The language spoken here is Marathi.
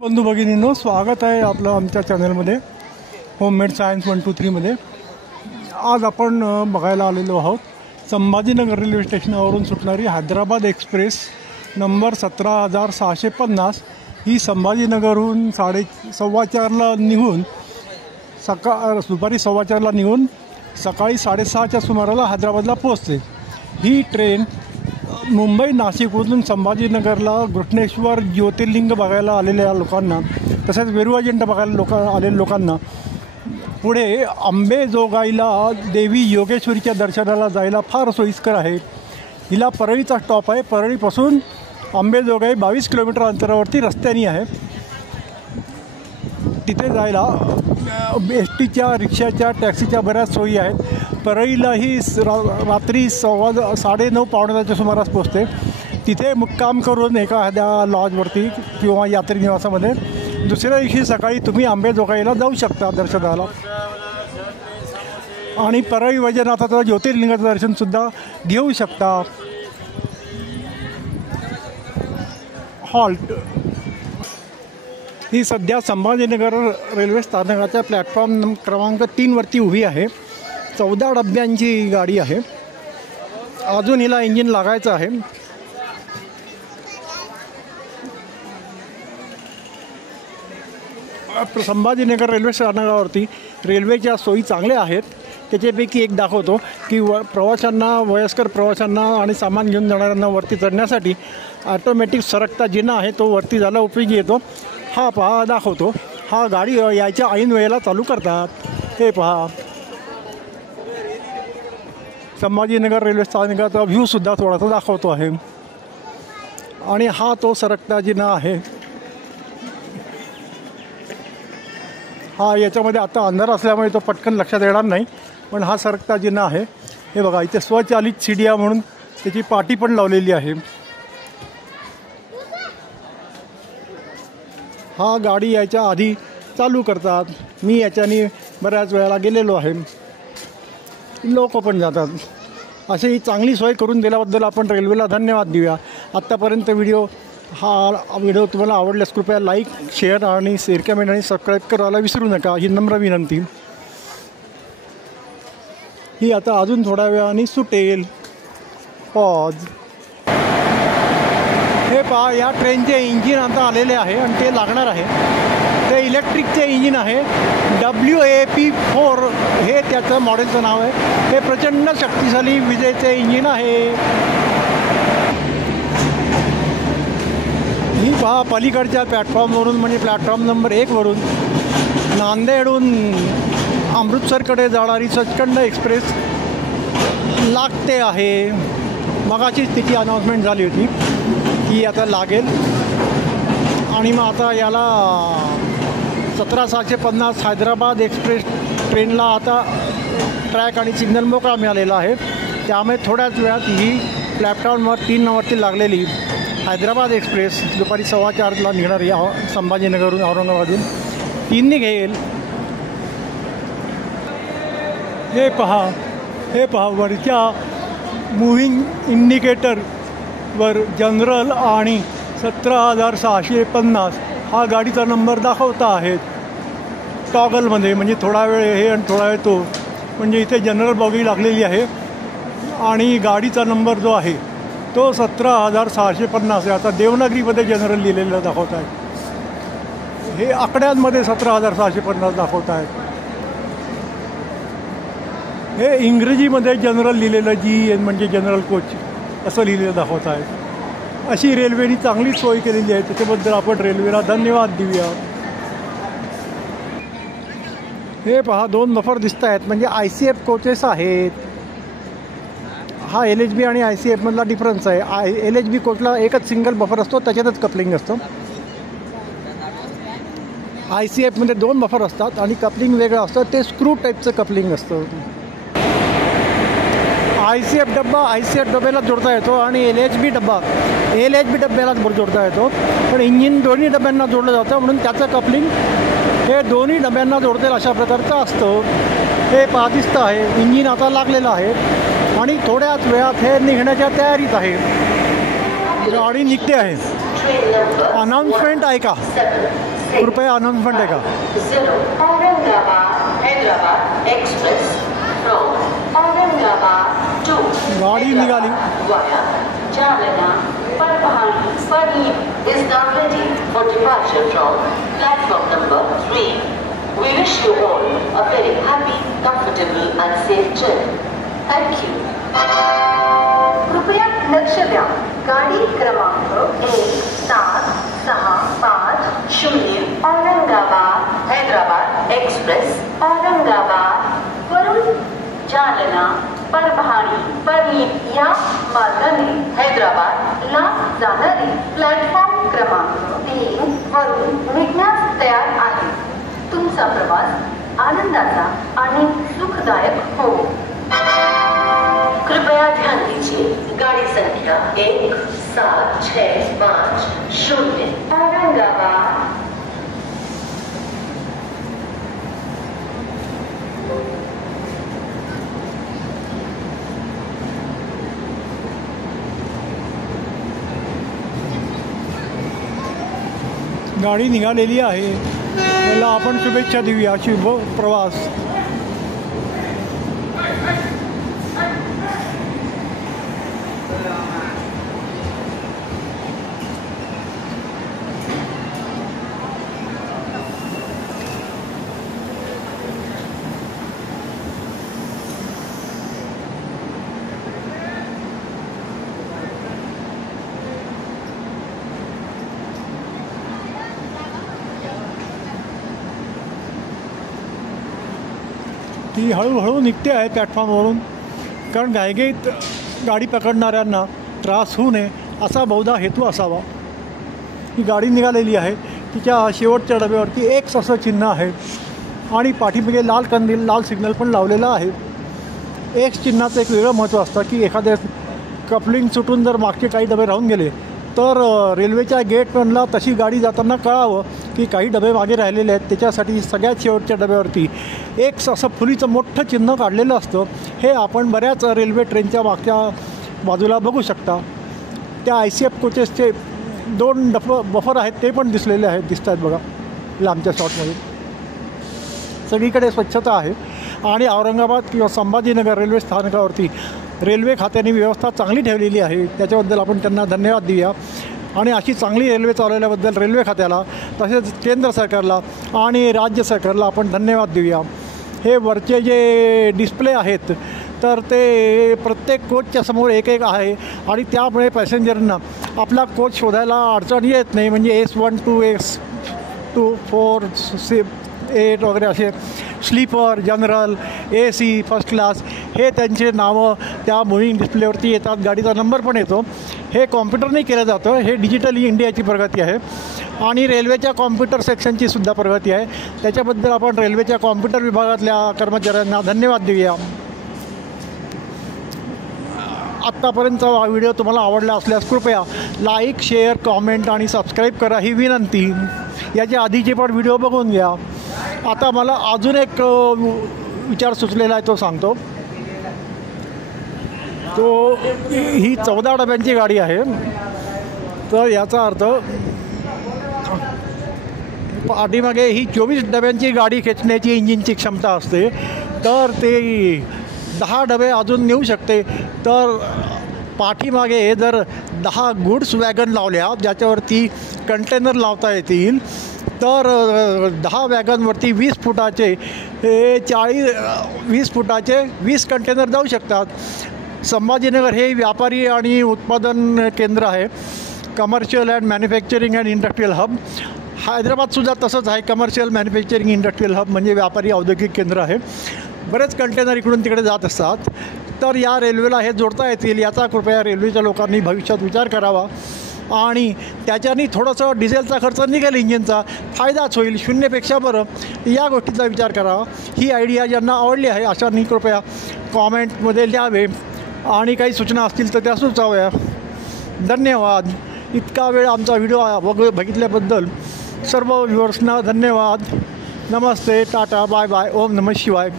बंधू भगिनींनो, स्वागत आहे आपलं आमच्या चॅनलमध्ये होममेड सायन्स 123 मध्ये। आज आपण बघायला आलेलो आहोत संभाजीनगर रेल्वे स्टेशनवरून सुटणारी हैदराबाद एक्सप्रेस नंबर 17650। ही संभाजीनगरहून 4:15ला निघून दुपारी 4:15ला निघून सकाळी 6:30च्या सुमाराला हैदराबादला पोहोचते। ही ट्रेन मुंबई नाशिकवरून संभाजीनगरला घृष्णेश्वर ज्योतिर्लिंग बघायला आलेल्या लोकांना, तसेच वेरूळ अजिंठा बघायला आलेल्या लोकांना पुढे अंबेजोगाईला देवी योगेश्वरीच्या दर्शनाला जायला फार सोयीस्कर आहे। हिला परळीचा स्टॉप आहे। परळीपासून अंबेजोगाई 22 किलोमीटर अंतरावरती रस्त्याने आहे। तिथे जायला एसटीच्या, रिक्षाच्या, टॅक्सीच्या बऱ्याच सोयी आहेत। परळीलाही रात्री 9:15 पावणे 10च्या सुमारास पोचते। तिथे मुक्काम करून एखाद्या लॉजवरती किंवा यात्री निवासामध्ये दुसऱ्या दिवशी सकाळी तुम्ही अंबेजोगाईला जाऊ शकता दर्शनाला। आणि परळी वैजनाथाचं ज्योतिर्लिंगाचं दर्शनसुद्धा घेऊ शकता। हॉल्ट ही सध्या संभाजीनगर रेल्वे स्थानकाच्या प्लॅटफॉर्म क्रमांक 3 वरती उभी आहे। 14 डब्यांची गाडी आहे। अजून हिला इंजिन लागायचं आहे। संभाजीनगर रेल्वे स्थानकावरती रेल्वेच्या सोयी चांगल्या आहेत। त्याच्यापैकी एक दाखवतो की प्रवाशांना, वयस्कर प्रवाशांना आणि सामान घेऊन जाणाऱ्यांना वरती चढण्यासाठी ऑटोमॅटिक सरकता जिना आहे, तो वरती जायला उपयोगी येतो। हा पहा दाखवतो। हा गाडी यायच्या ऐन वेळेला चालू करतात। हे पहा, संभाजीनगर रेल्वे स्थानकाचा व्ह्यूसुद्धा थोडासा दाखवतो आहे। आणि हा तो सरकता जिना आहे। हा याच्यामध्ये आता अंधार असल्यामुळे तो पटकन लक्षात येणार नाही, पण हा सरकता जिना आहे। हे बघा, इथे स्वचालित शिड्या म्हणून त्याची पाटी पण लावलेली आहे। हा गाडी यायच्या आधी चालू करतात। मी याच्याने बऱ्याच वेळेला गेलेलो आहे। लोक पण जातात। अशी ही चांगली सोय करून दिल्याबद्दल आपण रेल्वेला धन्यवाद देऊया। आत्तापर्यंत हा व्हिडिओ तुम्हाला आवडल्यास कृपया लाईक, शेअर आणि कमेंट आणि सबस्क्राईब करायला विसरू नका, ही नम्र विनंती। ही आता अजून थोड्या वेळाने सुटेल। पॉज। हे पहा, या ट्रेनचे इंजिन आता आलेले आहे आणि ते लागणार आहे। ते इलेक्ट्रिकचे इंजिन आहे। WAP4 हे त्याचं मॉडेलचं नाव आहे। हे प्रचंड शक्तिशाली विजेचे इंजिन आहे। ही पहा, पलीकडच्या प्लॅटफॉर्मवरून म्हणजे प्लॅटफॉर्म नंबर 1 वरून नांदेडहून अमृतसरकडे जाणारी सचखंड एक्सप्रेस लागते आहे। मगाचीच तिची अनाऊन्समेंट झाली होती की आता लागेल। आणि मग आता याला 17650 हैदराबाद एक्सप्रेस ट्रेनला आता ट्रॅक आणि सिग्नल मोकळा मिळालेला आहे। त्यामुळे थोड्याच वेळात ही प्लॅटफॉर्मवर 3 नंबरची लागलेली हैदराबाद एक्सप्रेस दुपारी 4:15ला निघणारी संभाजीनगरहून औरंगाबादहून 3 निघेल। हे पहा वरच्या मूव्हिंग इंडिकेटरवर जनरल आणि 17650 हा गाडीचा नंबर दाखवता आहेत टॉगलमध्ये। म्हणजे थोडा वेळ हे आणि थोडा वेळ तो, म्हणजे इथे जनरल बॉगी लागलेली आहे आणि गाडीचा नंबर जो आहे तो 17650 आहे। आता देवनागरीमध्ये जनरल लिहिलेलं दाखवत आहे। हे आकड्यांमध्ये 17650 दाखवत आहेत। हे इंग्रजीमध्ये जनरल लिहिलेलं GN म्हणजे जनरल कोच असं लिहिलेलं दाखवत आहे। अशी रेल्वेने चांगली सोय केलेली आहे, त्याच्याबद्दल आपण रेल्वेला धन्यवाद देऊया। हे पहा, 2 बफर दिसत आहेत, म्हणजे ICF कोचेस आहेत। हा LHB आणि ICF मधला डिफरन्स आहे। LHB कोचला एकच सिंगल बफर असतो, त्याच्यातच कपलिंग असतं। ICF मध्ये 2 बफर असतात आणि कपलिंग वेगळं असतं, ते स्क्रू टाईपचं कपलिंग असतं। ICF डब्बा ICF डब्याला जोडता येतो आणि LHB डब्याला जोडता येतो, पण इंजिन दोन्ही डब्यांना जोडलं जातं, म्हणून त्याचं कपलिंग हे दोन्ही डब्यांना जोडतील अशा प्रकारचं असतं। हे पहा, दिसतं आहे इंजिन आता लागलेलं आहे आणि थोड्याच वेळात हे निघण्याच्या तयारीत आहे। गाडी निघते आहे। अनाउन्समेंट आहे का? कृपया अनाउन्समेंट आहे का? Aurangabad Hyderabad express from Aurangabad to गाडी निघाली. via Jalna, Parvani, Paneet is now ready for departure from platform number 3. We wish you all a very happy, comfortable and safe journey. Thank you. कृपया लक्ष द्या. गाडी क्रमांक 1765 औरंगाबाद हैदराबाद एक्सप्रेस औरंगाबाद वरून जालना परभणी परनीत या मार्गाने हैदराबादला जाणारी प्लॅटफॉर्म क्रमांक 3 वरून निघण्यास तयार आहे. तुमचा प्रवास आनंदाचा आणि सुखदायक हो. कृपया ध्यान दीजिए. गाड़ी संख्या 1765 औरंगाबाद. गाडी निघालेली आहे. त्याला आपण शुभेच्छा देऊया. शुभ प्रवास. ती हळूहळू निघते आहे प्लॅटफॉर्मवरून, कारण घाईघाईत गाडी पकडणाऱ्यांना त्रास होऊ नये असा बहुधा हेतू असावा. ही गाडी निघालेली आहे. तिच्या शेवटच्या डब्यावरती एक्स असं चिन्ह आहे आणि पाठीमागे लाल कंदील, लाल सिग्नल पण लावलेला आहे. एक्स चिन्हाचं एक वेगळं महत्त्व असतं की एखाद्या कपलिंग सुटून जर मागचे काही डबे राहून गेले तर रेल्वेच्या गेटमधला तशी गाडी जाताना कळावं की काही डबे मागे राहिलेले आहेत. त्याच्यासाठी सगळ्यात शेवटच्या डब्यावरती एक्स असं फुलीचं मोठं चिन्ह काढलेलं असतं. हे आपण बऱ्याच रेल्वे ट्रेनच्या मागच्या बाजूला बघू शकता. त्या ICF कोचेसचे 2 बफर आहेत ते पण दिसलेले आहेत, दिसत आहेत बघा लांबच्या शॉटमध्ये. सगळीकडे स्वच्छता आहे आणि औरंगाबाद किंवा संभाजीनगर रेल्वे स्थानकावरती रेल्वे खात्याने व्यवस्था चांगली ठेवलेली आहे. त्याच्याबद्दल आपण त्यांना धन्यवाद देऊया. आणि अशी चांगली रेल्वे चालवल्याबद्दल रेल्वे खात्याला, तसेच केंद्र सरकारला आणि राज्य सरकारला आपण धन्यवाद देऊया. हे वरचे जे डिस्प्ले आहेत तर ते प्रत्येक कोचच्या समोर एक एक आहे आणि त्यामुळे पॅसेंजरना आपला कोच शोधायला अडचण येत नाही. म्हणजे S1 to S2 4 8 वगैरे असे sleeper, general, AC, first class हे त्यांचे नावं त्या मुव्हिंग डिस्प्लेवरती येतात. गाडीचा नंबर पण येतो. हे कॉम्प्युटरने केलं जातं. हे डिजिटली इंडियाची प्रगती आहे आणि रेल्वेच्या कॉम्प्युटर सेक्शनची सुद्धा प्रगती आहे. त्याच्याबद्दल आपण रेल्वेच्या कॉम्प्युटर विभागातल्या कर्मचाऱ्यांना धन्यवाद देऊया. आत्तापर्यंतचा व्हिडिओ तुम्हाला आवडला असल्यास कृपया लाईक, शेअर, कॉमेंट आणि सबस्क्राईब करा ही विनंती. याच्या आधीचे पण व्हिडिओ बघून घ्या. आता मला अजून एक विचार सुचलेला आहे तो सांगतो. तो ही 14 डब्यांची गाडी आहे. तर याचा अर्थ पाठीमागे ही 24 डब्यांची गाडी खेचण्याची इंजिनची क्षमता असते. तर ते 10 डबे अजून नेऊ शकते. तर पाठीमागे जर 10 गुड्स वॅगन लावल्या ज्याच्यावरती कंटेनर लावता येतील तर 10 वॅगनवरती 20 फुटाचे 20 फुटाचे 20 कंटेनर जाऊ शकतात. संभाजीनगर हे व्यापारी आणि उत्पादन केंद्र आहे. Commercial and manufacturing and industrial hub. हैदराबादसुद्धा तसंच आहे. कमर्शियल मॅन्युफॅक्चरिंग इंडस्ट्रियल हब म्हणजे व्यापारी औद्योगिक केंद्र आहे. बरेच कंटेनर इकडून तिकडे जात असतात. तर या रेल्वेला हे जोडता येतील याचा कृपया रेल्वेच्या लोकांनी भविष्यात विचार करावा आणि त्याच्यानी थोडंसं डिझेलचा खर्च निघेल, इंजिनचा फायदाच होईल. 0पेक्षा बरं या गोष्टीचा विचार करावा. ही आयडिया ज्यांना आवडली आहे अशांनी कृपया कॉमेंटमध्ये द्यावे आणि काही सूचना असतील तर त्या सुचवाव्या. धन्यवाद. इतका वेळ आमचा व्हिडिओ बघितल्याबद्दल सर्व व्ह्युअर्सना धन्यवाद. नमस्ते, टाटा, बाय बाय. ओम नमः शिवाय.